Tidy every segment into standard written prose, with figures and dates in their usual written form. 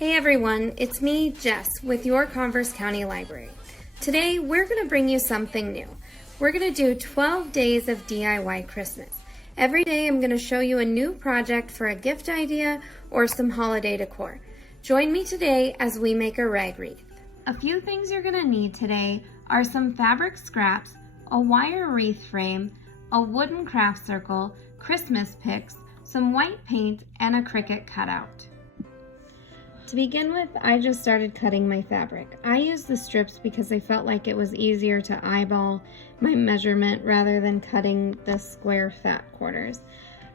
Hey everyone, it's me, Jess, with your Converse County Library. Today, we're going to bring you something new. We're going to do 12 days of DIY Christmas. Every day, I'm going to show you a new project for a gift idea or some holiday decor. Join me today as we make a rag wreath. A few things you're going to need today are some fabric scraps, a wire wreath frame, a wooden craft circle, Christmas picks, some white paint, and a Cricut cutout. To begin with, I just started cutting my fabric. I used the strips because I felt like it was easier to eyeball my measurement rather than cutting the square fat quarters.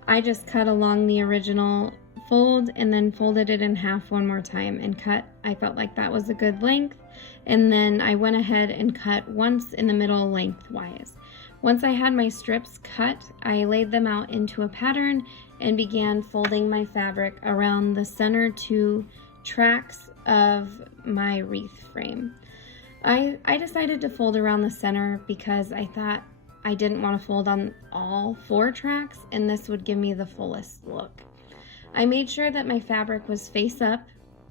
I just cut along the original fold and then folded it in half one more time and cut. I felt like that was a good length, and then I went ahead and cut once in the middle lengthwise. Once I had my strips cut, I laid them out into a pattern and began folding my fabric around the center two tracks of my wreath frame. I decided to fold around the center because I thought I didn't want to fold on all four tracks, and this would give me the fullest look. I made sure that my fabric was face up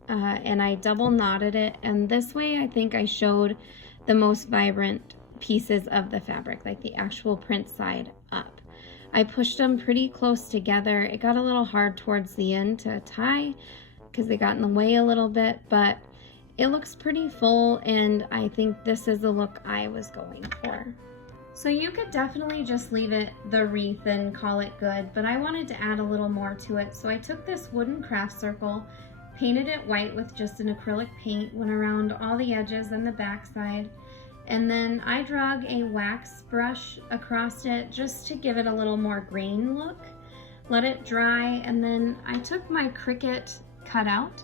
and I double knotted it, and this way I think I showed the most vibrant pieces of the fabric, like the actual print side up. I pushed them pretty close together. It got a little hard towards the end to tie because they got in the way a little bit, but it looks pretty full, and I think this is the look I was going for. So you could definitely just leave it the wreath and call it good, but I wanted to add a little more to it, so I took this wooden craft circle, painted it white with just an acrylic paint, went around all the edges and the back side, and then I drug a wax brush across it just to give it a little more grain look. Let it dry, and then I took my Cricut cutout.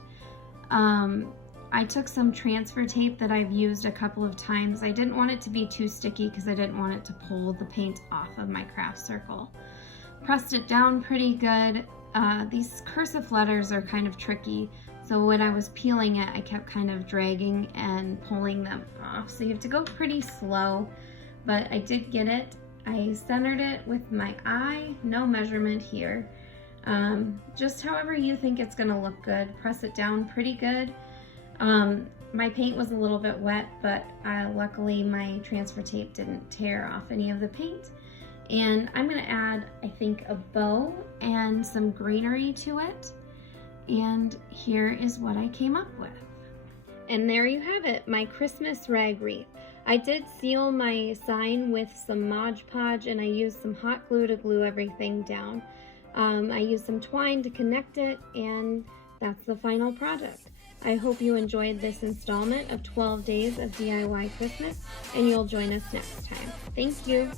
I took some transfer tape that I've used a couple of times. I didn't want it to be too sticky because I didn't want it to pull the paint off of my craft circle. Pressed it down pretty good. These cursive letters are kind of tricky, so when I was peeling it, I kept kind of dragging and pulling them off. So you have to go pretty slow, but I did get it. I centered it with my eye, no measurement here. Just however you think it's gonna look good. Press it down pretty good. My paint was a little bit wet, but luckily my transfer tape didn't tear off any of the paint. And I'm gonna add, I think, a bow and some greenery to it. And here is what I came up with. And there you have it, my Christmas rag wreath. I did seal my sign with some Mod Podge, and I used some hot glue to glue everything down. I used some twine to connect it, and that's the final project. I hope you enjoyed this installment of 12 Days of DIY Christmas, and you'll join us next time. Thank you.